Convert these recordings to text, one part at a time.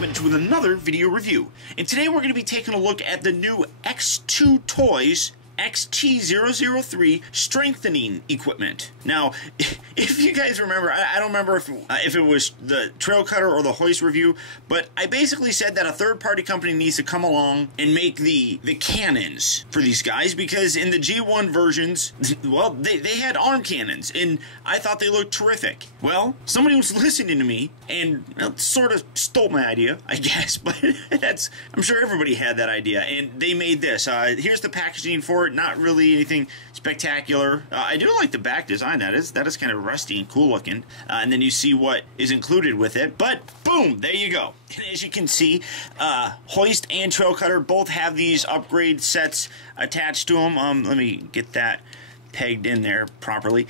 Minute with another video review. And today we're going to be taking a look at the new X2 Toys XT003 strengthening equipment. Now, if you guys remember, I don't remember if it was the Trailcutter or the Hoist review, but I basically said that a third-party company needs to come along and make the cannons for these guys, because in the G1 versions, well, they had arm cannons, and I thought they looked terrific. Well, somebody was listening to me and sort of stole my idea, I guess, but I'm sure everybody had that idea, and they made this. Here's the packaging for it. Not really anything spectacular. I do like the back design. That is kind of rusty and cool looking. And then you see what is included with it. But boom, there you go. And as you can see, Hoist and Trailcutter both have these upgrade sets attached to them. Let me get that pegged in there properly.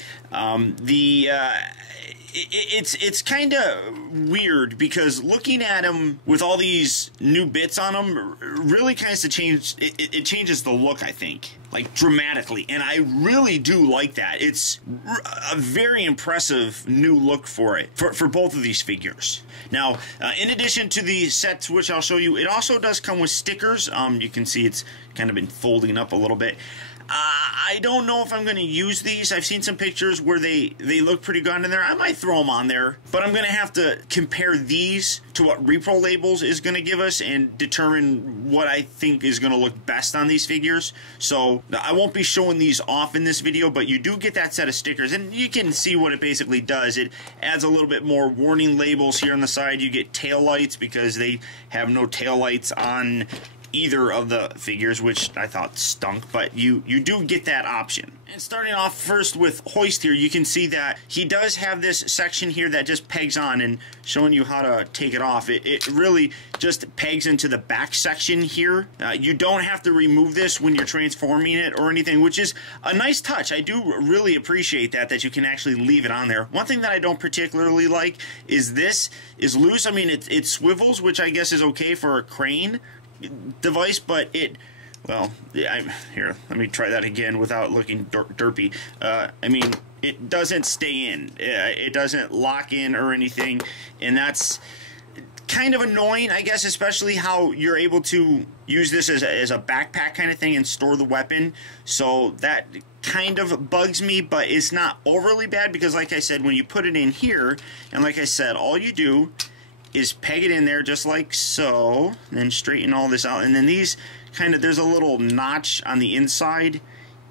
It's kind of weird because looking at them with all these new bits on them really kind of it changes the look, I think, like dramatically, and I really do like that. It's a very impressive new look for it for both of these figures. Now, in addition to the sets, which I'll show you, it also does come with stickers. You can see it's kind of been folding up a little bit. I don't know if I'm going to use these. I've seen some pictures where they look pretty good in there. I might throw them on there, but I'm going to have to compare these to what Repro Labels is going to give us and determine what I think is going to look best on these figures. So I won't be showing these off in this video, but you do get that set of stickers, and you can see what it basically does. It adds a little bit more warning labels here on the side. You get tail lights because they have no tail lights on either of the figures, which I thought stunk, but you do get that option. And starting off first with Hoist here, you can see that he does have this section here that just pegs on, and showing you how to take it off. It really just pegs into the back section here. You don't have to remove this when you're transforming it or anything, which is a nice touch. I do really appreciate that you can actually leave it on there. One thing that I don't particularly like is this is loose. I mean, it swivels, which I guess is okay for a crane device, but well, here, let me try that again without looking derpy. I mean, it doesn't stay in. It doesn't lock in or anything, and that's kind of annoying, I guess, especially how you're able to use this as a backpack kind of thing and store the weapon. So that kind of bugs me, but it's not overly bad because, like I said, when you put it in here, and like I said, all you do is peg it in there just like so, and then straighten all this out, and then these there's a little notch on the inside,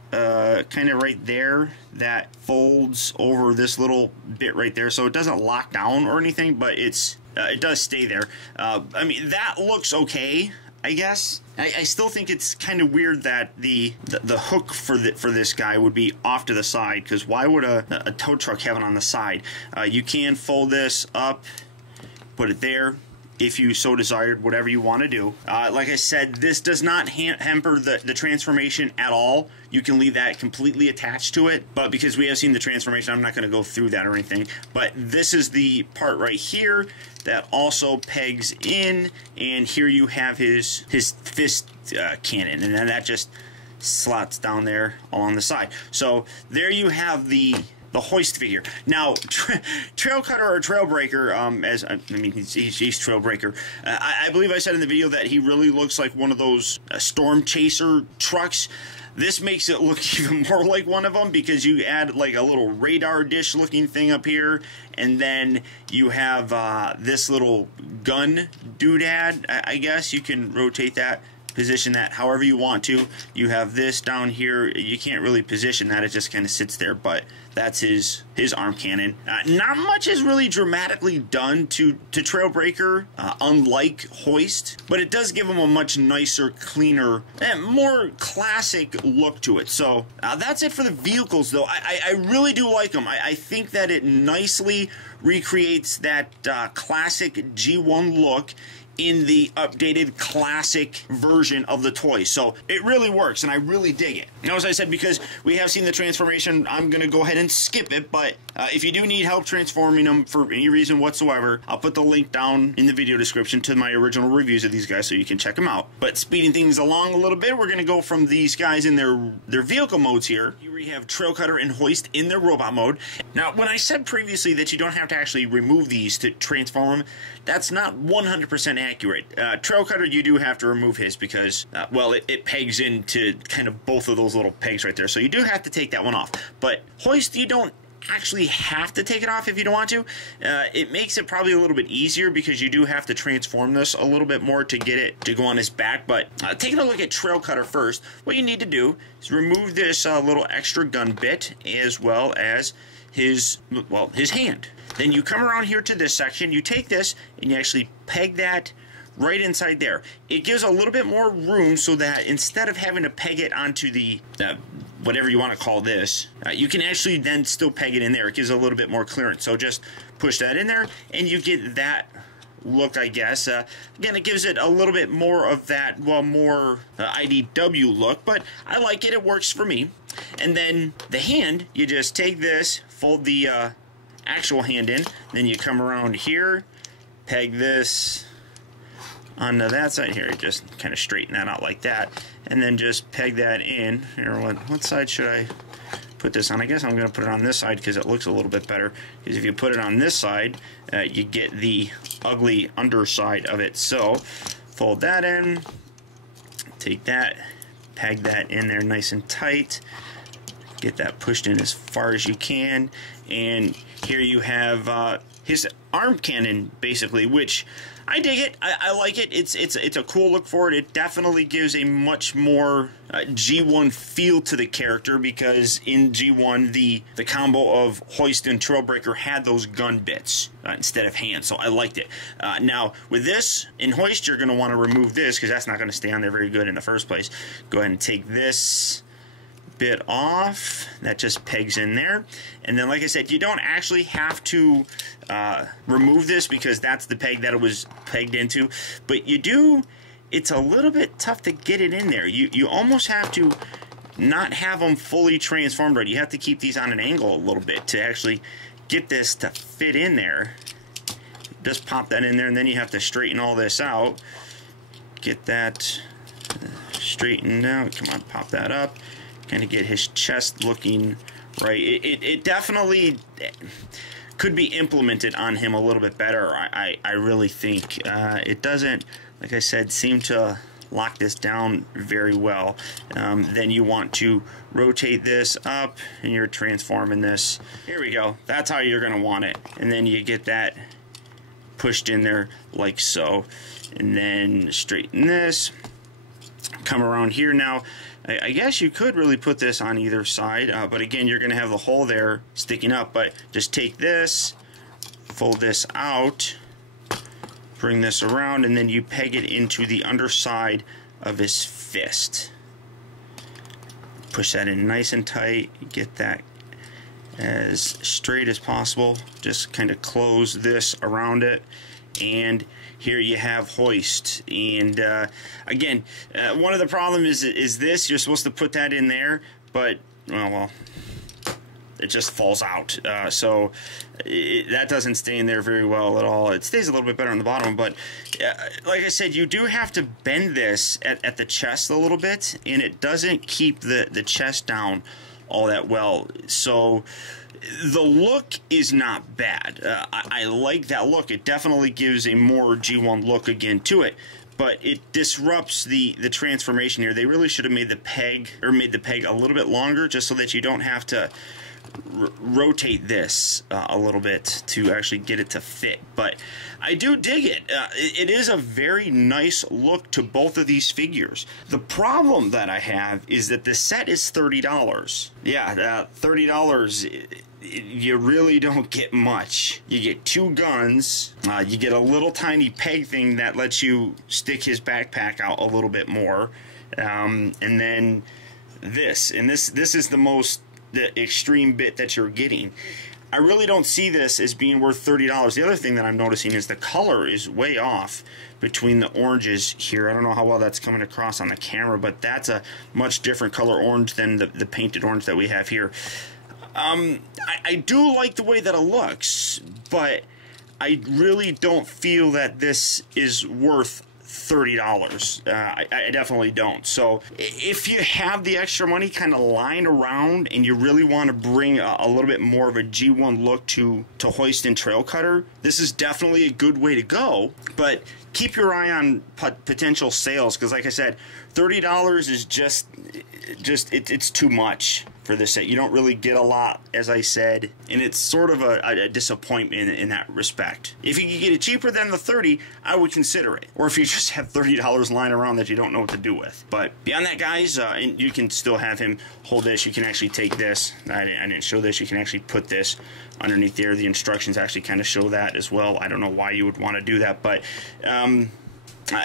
kind of right there, that folds over this little bit right there, so it doesn't lock down or anything, but it does stay there. I mean, that looks okay, I guess. I still think it's kind of weird that the hook for this guy would be off to the side, because why would a tow truck have it on the side? You can fold this up, put it there if you so desired, whatever you want to do. Like I said, this does not hamper the transformation at all. You can leave that completely attached to it, but because we have seen the transformation, I'm not going to go through that or anything. But this is the part right here that also pegs in, and here you have his fist cannon, and then that just slots down there along the side. So there you have the Hoist figure. Now, Trailcutter or Trailbreaker, he's Trailbreaker. I believe I said in the video that he really looks like one of those storm chaser trucks. This makes it look even more like one of them because you add like a little radar dish looking thing up here, and then you have this little gun doodad. I guess you can rotate that, position that however you want to. You have this down here. You can't really position that. It just kind of sits there, but that's his arm cannon. Not much is really dramatically done to Trailbreaker, unlike Hoist, but it does give him a much nicer, cleaner, and more classic look to it. So that's it for the vehicles, though. I really do like them. I think that it nicely recreates that classic G1 look in the updated classic version of the toy. So it really works, and I really dig it. Now, as I said, because we have seen the transformation, I'm going to go ahead and skip it, but if you do need help transforming them for any reason whatsoever, I'll put the link down in the video description to my original reviews of these guys so you can check them out. But speeding things along a little bit, we're going to go from these guys in their vehicle modes here. Here we have Trailcutter and Hoist in their robot mode. Now, when I said previously that you don't have to actually remove these to transform them, that's not 100% inaccurate. Trailcutter, you do have to remove his because, well, it pegs into kind of both of those little pegs right there. So you do have to take that one off. But Hoist, you don't actually have to take it off if you don't want to. It makes it probably a little bit easier because you do have to transform this a little bit more to get it to go on his back. But taking a look at Trailcutter first, what you need to do is remove this little extra gun bit as well as his hand. Then you come around here to this section, you take this and you actually peg that right inside there. It gives a little bit more room so that instead of having to peg it onto the whatever you want to call this, you can actually then still peg it in there. It gives a little bit more clearance. So just push that in there and you get that look, I guess. Again, it gives it a little bit more of that, well, more IDW look, but I like it. It works for me. And then the hand, you just take this, fold the actual hand in, then you come around here, peg this onto that side here, just kind of straighten that out like that, and then just peg that in. Here, what side should I put this on? I guess I'm going to put it on this side because it looks a little bit better, because if you put it on this side, you get the ugly underside of it. So fold that in, take that, peg that in there nice and tight, get that pushed in as far as you can, and here you have his arm cannon, basically, which I dig it. I like it. It's a cool look for it. It definitely gives a much more G1 feel to the character, because in G1 the combo of Hoist and Trailbreaker had those gun bits instead of hands, so I liked it. Now with this in Hoist, you're going to want to remove this because that's not going to stay on there very good in the first place. Go ahead and take this bit off. That just pegs in there, and then like I said, you don't actually have to remove this because that's the peg that it was pegged into, but you do. It's a little bit tough to get it in there. You almost have to not have them fully transformed right. You have to keep these on an angle a little bit to actually get this to fit in there. Just pop that in there, and then you have to straighten all this out, get that straightened out. Come on, pop that up, kind of get his chest looking right. It definitely could be implemented on him a little bit better. I really think it doesn't, like I said, seem to lock this down very well. Then you want to rotate this up and you're transforming this. Here we go. That's how you're going to want it. And then you get that pushed in there like so. And then straighten this. Come around here now. I guess you could really put this on either side, but again, you're going to have the hole there sticking up. But just take this, fold this out, bring this around, and then you peg it into the underside of his fist. Push that in nice and tight, get that as straight as possible. Just kind of close this around it, and here you have Hoist. And again, one of the problems is this. You're supposed to put that in there, but well, it just falls out. So that doesn't stay in there very well at all. It stays a little bit better on the bottom, but like I said, you do have to bend this at the chest a little bit, and it doesn't keep the chest down all that well. So the look is not bad. I like that look. It definitely gives a more G1 look again to it, but it disrupts the transformation here. They really should have made the peg a little bit longer, just so that you don't have to rotate this a little bit to actually get it to fit. But I do dig it. It is a very nice look to both of these figures. The problem that I have is that the set is $30. Yeah, $30. You really don't get much. You get two guns, you get a little tiny peg thing that lets you stick his backpack out a little bit more, and then this. And this is the extreme bit that you're getting. I really don't see this as being worth $30. The other thing that I'm noticing is the color is way off between the oranges here. I don't know how well that's coming across on the camera, but that's a much different color orange than the painted orange that we have here. I do like the way that it looks, but I really don't feel that this is worth $30. I definitely don't. So if you have the extra money kind of lying around and you really want to bring a little bit more of a G1 look to Hoist and Trailcutter, this is definitely a good way to go. But keep your eye on potential sales, because like I said, $30 is just it's too much for this set. You don't really get a lot, as I said, and it's sort of a disappointment in that respect. If you can get it cheaper than the $30, I would consider it. Or if you just have $30 lying around that you don't know what to do with. But beyond that, guys, and you can still have him hold this. You can actually take this. I didn't show this. You can actually put this underneath there. The instructions actually kind of show that as well. I don't know why you would want to do that, but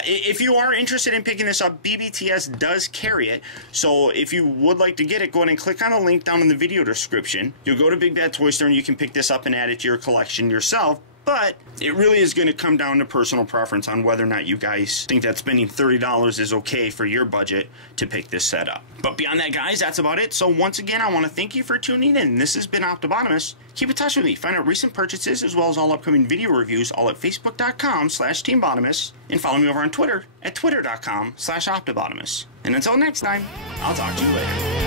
if you are interested in picking this up, BBTS does carry it. So if you would like to get it, go ahead and click on a link down in the video description. You'll go to Big Bad Toy Store and you can pick this up and add it to your collection yourself. But it really is going to come down to personal preference on whether or not you guys think that spending $30 is okay for your budget to pick this set up. But beyond that, guys, that's about it. So once again, I want to thank you for tuning in. This has been optibotimus. Keep in touch with me. Find out recent purchases as well as all upcoming video reviews all at facebook.com/teambotimus, and follow me over on Twitter at twitter.com/optibotimus. And until next time, I'll talk to you later.